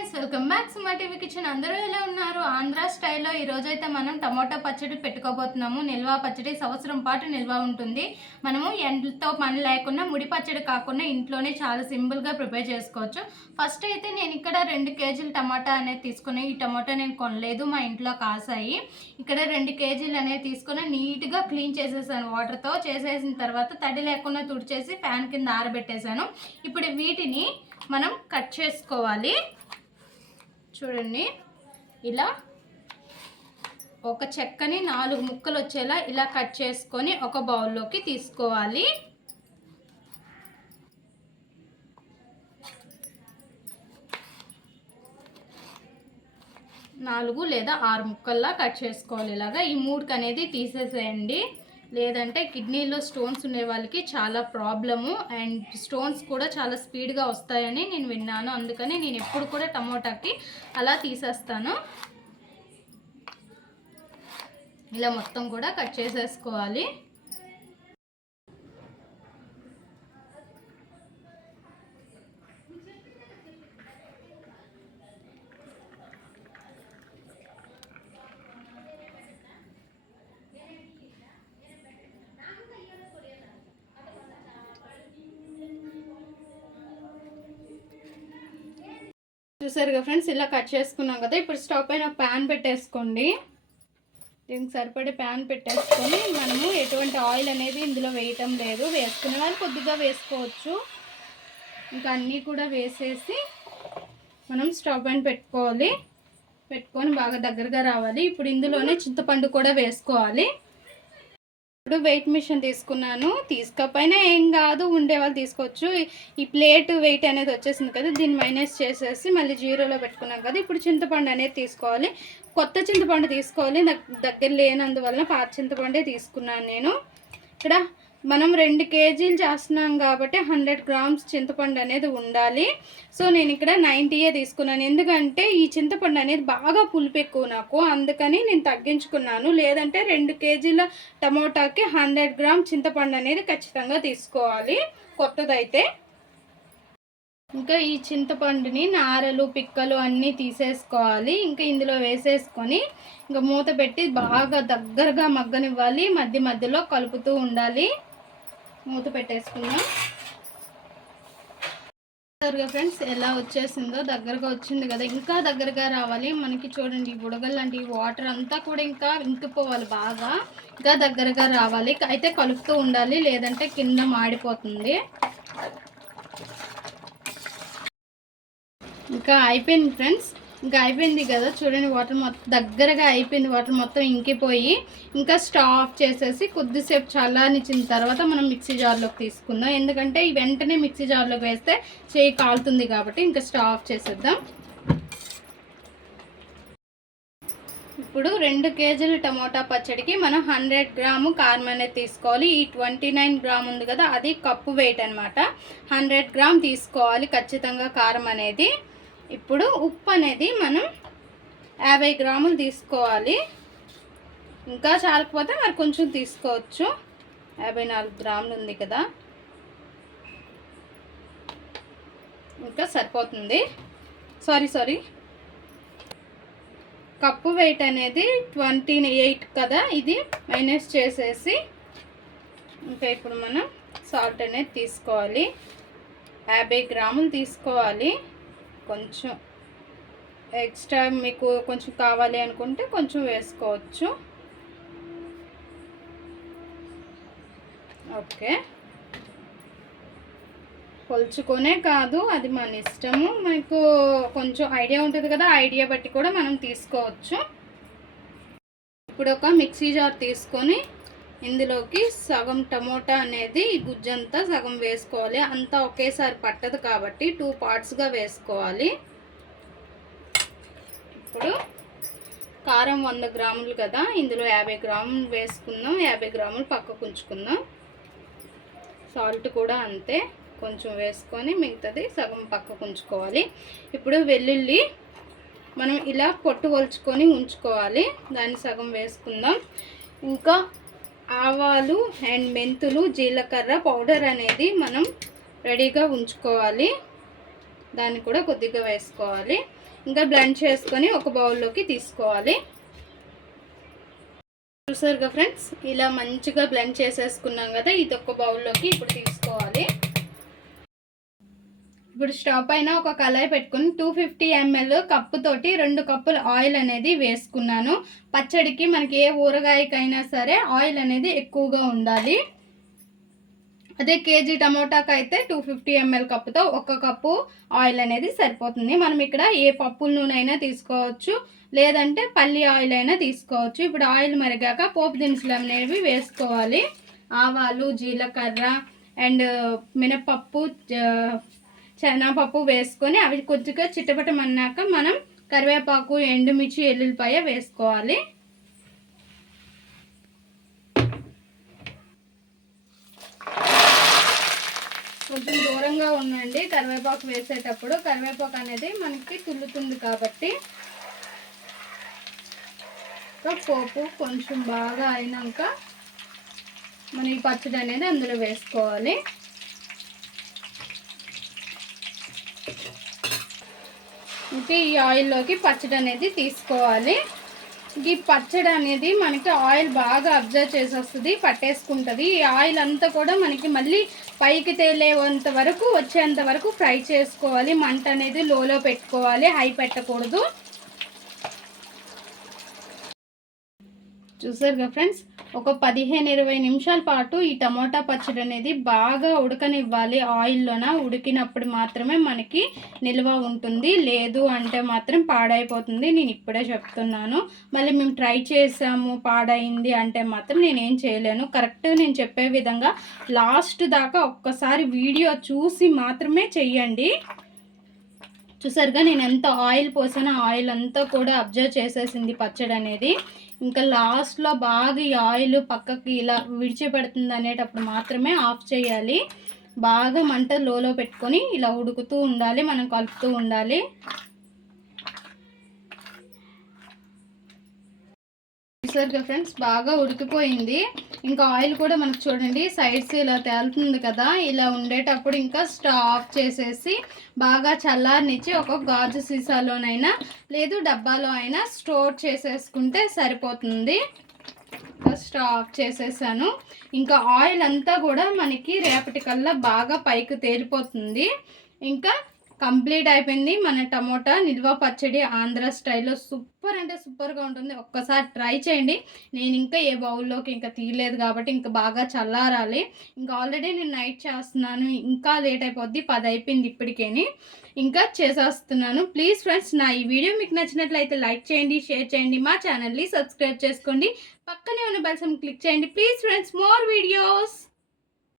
Friends welcome back Suma TV kitchen. అందరూ ఎలా ఉన్నారు? ఆంధ్ర స్టైల్లో ఈ రోజైతే మనం టమోటా పచ్చడి పెట్టుకోబోతున్నాము. నిల్వ పచ్చడి సంవత్సరం పాటు నిల్వ ఉంటుంది. మనము ఎండతో పని లేకుండా ముడి పచ్చడి కాకుండా ఇంట్లోనే చాలా సింపుల్గా ప్రిపేర్ చేసుకోవచ్చు. ఫస్ట్ అయితే నేను ఇక్కడ రెండు కేజీలు టమాటా అనేది తీసుకుని ఈ టమాటా నేను కొనలేదు మా ఇంట్లో కాసాయి. ఇక్కడ రెండు కేజీలు అనేది తీసుకుని నీట్గా క్లీన్ చేసేసాను వాటర్తో చేసేసిన తర్వాత తడి లేకుండా తుడిచేసి ఫ్యాన్ కింద ఆరబెట్టేశాను. ఇప్పుడు వీటిని మనం కట్ చేసుకోవాలి. చూడండి. ఇలా ఒక చెక్కని నాలుగు ముక్కలు వచ్చేలా ఇలా కట్ చేసుకొని ఒక బౌల్లోకి తీసుకోవాలి. నాలుగు లేదా ఆరు ముక్కల్లా కట్ చేసుకోవాలి. ఇలాగా ఈ మూడుకి అనేది తీసేసేయండి. లేదంటే కిడ్నీలో స్టోన్స్ ఉండే వాళ్ళకి చాలా ప్రాబ్లము అండ్ స్టోన్స్ కూడా చాలా స్పీడ్గా వస్తాయని నేను విన్నాను. అందుకని నేను ఎప్పుడు కూడా టమోటాకి అలా తీసేస్తాను. ఇలా మొత్తం కూడా కట్ చేసేసుకోవాలి. చూసారుగా ఫ్రెండ్స్ ఇలా కట్ చేసుకున్నాం కదా. ఇప్పుడు స్టవ్ పైన ప్యాన్ పెట్టేసుకోండి. దీనికి సరిపడే ప్యాన్ పెట్టేసుకొని మనము ఎటువంటి ఆయిల్ అనేది ఇందులో వేయటం లేదు. వేసుకునే వాళ్ళు కొద్దిగా వేసుకోవచ్చు. ఇంకా అన్నీ కూడా వేసేసి మనం స్టవ్ పైన పెట్టుకోవాలి. పెట్టుకొని బాగా దగ్గరగా రావాలి. ఇప్పుడు ఇందులోనే చింతపండు కూడా వేసుకోవాలి. ఇప్పుడు వెయిట్ మిషన్ తీసుకున్నాను. తీసుకోకపోయినా ఏం కాదు ఉండే వాళ్ళు తీసుకోవచ్చు. ఈ ప్లేట్ వెయిట్ అనేది వచ్చేసింది కదా దీన్ని మైనస్ చేసేసి మళ్ళీ జీరోలో పెట్టుకున్నాం కదా ఇప్పుడు చింతపండు అనేది తీసుకోవాలి. కొత్త చింతపండు తీసుకోవాలి. నాకు దగ్గర లేనందువలన పాత చింతపండే తీసుకున్నాను నేను. ఇక్కడ మనం రెండు కేజీలు చేస్తున్నాం కాబట్టి హండ్రెడ్ గ్రామ్స్ చింతపండు అనేది ఉండాలి. సో నేను ఇక్కడ నైంటీయే తీసుకున్నాను. ఎందుకంటే ఈ చింతపండు అనేది బాగా పులుపు ఎక్కువ నాకు. అందుకని నేను తగ్గించుకున్నాను. లేదంటే రెండు కేజీల టమోటాకి హండ్రెడ్ గ్రామ్ చింతపండు అనేది ఖచ్చితంగా తీసుకోవాలి. కొత్తదైతే. ఇంకా ఈ చింతపండుని నారలు పిక్కలు అన్నీ తీసేసుకోవాలి. ఇంకా ఇందులో వేసేసుకొని ఇంకా మూత పెట్టి బాగా దగ్గరగా మగ్గనివ్వాలి. మధ్య మధ్యలో కలుపుతూ ఉండాలి. మూత పెట్టేసుకుందాం. సరిగా ఫ్రెండ్స్ ఎలా వచ్చేసిందో దగ్గరగా వచ్చింది కదా. ఇంకా దగ్గరగా రావాలి. మనకి చూడండి బుడగలు లాంటి వాటర్ అంతా కూడా ఇంకా ఇంకిపోవాలి బాగా. ఇంకా దగ్గరగా రావాలి. అయితే కలుపుతూ ఉండాలి లేదంటే కింద మాడిపోతుంది. ఇంకా అయిపోయింది ఫ్రెండ్స్. ఇంకా అయిపోయింది కదా చూడండి వాటర్ మొత్తం దగ్గరగా అయిపోయింది వాటర్ మొత్తం ఇంకిపోయి ఇంకా స్టవ్ ఆఫ్ చేసేసి కొద్దిసేపు చల్లనిచ్చిన తర్వాత మనం మిక్సీ జార్లోకి తీసుకుందాం. ఎందుకంటే ఈ వెంటనే మిక్సీ జార్లోకి వేస్తే చేయి కాలుతుంది కాబట్టి ఇంకా స్టవ్ ఆఫ్ చేసేద్దాం. ఇప్పుడు రెండు కేజీల టమోటా పచ్చడికి మనం హండ్రెడ్ గ్రాము కారం అనేది తీసుకోవాలి. ఈ ట్వంటీ నైన్ గ్రామ్ ఉంది కదా అది కప్పు వెయిట్ అనమాట హండ్రెడ్ గ్రామ్ తీసుకోవాలి ఖచ్చితంగా కారం అనేది. ఇప్పుడు ఉప్పు అనేది మనం యాభై గ్రాములు తీసుకోవాలి. ఇంకా చాలకపోతే మరి కొంచెం తీసుకోవచ్చు. యాభై నాలుగు గ్రాములు ఉంది కదా. ఇంకా సరిపోతుంది. Sorry sorry. కప్పు వెయిట్ అనేది ట్వంటీ ఎయిట్ కదా. ఇది మైనస్ చేసేసి ఇంకా ఇప్పుడు మనం సాల్ట్ అనేది తీసుకోవాలి. యాభై గ్రాములు తీసుకోవాలి. కొంచెం ఎక్స్ట్రా మీకు కొంచెం కావాలి అనుకుంటే కొంచెం వేసుకోవచ్చు. ఓకే. కొలుచుకునే కాదు అది మన ఇష్టము. మనకు కొంచెం ఐడియా ఉంటుంది కదా ఐడియా బట్టి కూడా మనం తీసుకోవచ్చు. ఇప్పుడు ఒక మిక్సీ జార్ తీసుకొని ఇందులోకి సగం టమోటా అనేది గుజ్జంతా సగం వేసుకోవాలి. అంతా ఒకేసారి పట్టదు కాబట్టి టూ పార్ట్స్గా వేసుకోవాలి. ఇప్పుడు కారం వంద గ్రాములు కదా ఇందులో యాభై గ్రాములు వేసుకుందాం. యాభై గ్రాములు పక్కకు ఉంచుకుందాం. సాల్ట్ కూడా అంతే కొంచెం వేసుకొని మిగతాది సగం పక్కకు ఉంచుకోవాలి. ఇప్పుడు వెల్లుల్లి మనం ఇలా పొట్టు వలుచుకొని ఉంచుకోవాలి. దాన్ని సగం వేసుకుందాం. ఇంకా ఆవాలు అండ్ మెంతులు జీలకర్ర పౌడర్ అనేది మనం రెడీగా ఉంచుకోవాలి. దాన్ని కూడా కొద్దిగా వేసుకోవాలి. ఇంకా బ్లెండ్ చేసుకొని ఒక బౌల్లోకి తీసుకోవాలి. చూసారుగా ఫ్రెండ్స్? ఇలా మంచిగా బ్లెండ్ చేసేసుకున్నాం కదా ఇది ఒక బౌల్లోకి ఇప్పుడు తీసుకోవాలి. ఇప్పుడు స్టవ్ పైన ఒక కళాయి పెట్టుకుని టూ ఫిఫ్టీ ఎంఎల్ కప్పుతోటి రెండు కప్పుల ఆయిల్ అనేది వేసుకున్నాను. పచ్చడికి మనకి ఏ ఊరగాయకైనా సరే ఆయిల్ అనేది ఎక్కువగా ఉండాలి. అదే కేజీ టమోటాకి అయితే టూ ఫిఫ్టీ ఎంఎల్ కప్పుతో ఒక కప్పు ఆయిల్ అనేది సరిపోతుంది. మనం ఇక్కడ ఏ పప్పుల నూనె అయినా తీసుకోవచ్చు లేదంటే పల్లి ఆయిల్ అయినా తీసుకోవచ్చు. ఇప్పుడు ఆయిల్ మరిగాక పోపు దినుసులు అనేవి వేసుకోవాలి. ఆవాలు జీలకర్ర అండ్ మినపప్పు శనగపప్పు వేసుకొని అవి కొద్దిగా చిట్టపటమన్నాక మనం కరివేపాకు ఎండుమిర్చి ఎల్లుల్లిపాయ వేసుకోవాలి. కొంచెం దూరంగా ఉండండి. కరివేపాకు వేసేటప్పుడు కరివేపాకు అనేది మనకి తుల్లుతుంది కాబట్టి పోపు కొంచెం బాగా అయినాక మనం ఈ పచ్చడి అనేది అందులో వేసుకోవాలి. ఇంకా ఈ ఆయిల్లోకి పచ్చడి అనేది తీసుకోవాలి. ఈ పచ్చడి అనేది మనకి ఆయిల్ బాగా అబ్జర్వ్ చేసేస్తుంది పట్టేసుకుంటుంది. ఈ ఆయిల్ అంతా కూడా మనకి మళ్ళీ పైకి తేలేంత వరకు వచ్చేంత వరకు ఫ్రై చేసుకోవాలి. మంట అనేది లోలో పెట్టుకోవాలి హై పెట్టకూడదు. చూసారుగా ఫ్రెండ్స్? ఒక పదిహేను ఇరవై నిమిషాల పాటు ఈ టమోటా పచ్చడి అనేది బాగా ఉడకనివ్వాలి. ఆయిల్లోన ఉడికినప్పుడు మాత్రమే మనకి నిల్వ ఉంటుంది. లేదు అంటే మాత్రం పాడైపోతుంది. నేను ఇప్పుడే చెప్తున్నాను. మళ్ళీ మేము ట్రై చేసాము పాడైంది అంటే మాత్రం నేనేం చేయలేను. కరెక్ట్ నేను చెప్పే విధంగా లాస్ట్ దాకా ఒక్కసారి వీడియో చూసి మాత్రమే చెయ్యండి. చూసారుగా నేను ఎంత ఆయిల్ పోసానో ఆయిల్ అంతా కూడా అబ్జర్వ్ చేసేసింది పచ్చడి అనేది ఇంకా లాస్ట్లో బాగా ఈ ఆయిల్ పక్కకి ఇలా విడిచిపెడుతుంది అనేటప్పుడు మాత్రమే ఆఫ్ చేయాలి. బాగా మంట లోలో పెట్టుకొని ఇలా ఉడుకుతూ ఉండాలి మనం కలుపుతూ ఉండాలి. చూసారుగా ఫ్రెండ్స్ బాగా ఉడికిపోయింది. ఇంకా ఆయిల్ కూడా మనకు చూడండి సైడ్స్ ఇలా తేలుతుంది కదా. ఇలా ఉండేటప్పుడు ఇంకా స్టవ్ ఆఫ్ చేసేసి బాగా చల్లారనిచ్చి ఒక గాజు సీసాలోనైనా లేదు డబ్బాలో అయినా స్టోర్ చేసేసుకుంటే సరిపోతుంది. స్టవ్ ఆఫ్ చేసేసాను. ఇంకా ఆయిల్ అంతా కూడా మనకి రేపటికల్లా బాగా పైకి తేలిపోతుంది. ఇంకా కంప్లీట్ అయిపోయింది. మన టమోటా నిల్వ పచ్చడి ఆంధ్ర స్టైల్లో సూపర్ అంటే సూపర్గా ఉంటుంది. ఒక్కసారి ట్రై చేయండి. నేను ఇంకా ఏ బౌల్లోకి ఇంకా తీయలేదు కాబట్టి ఇంకా బాగా చల్లారాలి. ఇంకా ఆల్రెడీ నేను నైట్ చేస్తున్నాను. ఇంకా లేట్ అయిపోద్ది. పది అయిపోయింది ఇప్పటికేని. ఇంకా చేసేస్తున్నాను. ప్లీజ్ ఫ్రెండ్స్ నా ఈ వీడియో మీకు నచ్చినట్లయితే లైక్ చేయండి షేర్ చేయండి. మా ఛానల్ని సబ్స్క్రైబ్ చేసుకోండి. పక్కనే ఉన్న బెల్సం క్లిక్ చేయండి. Please friends more videos!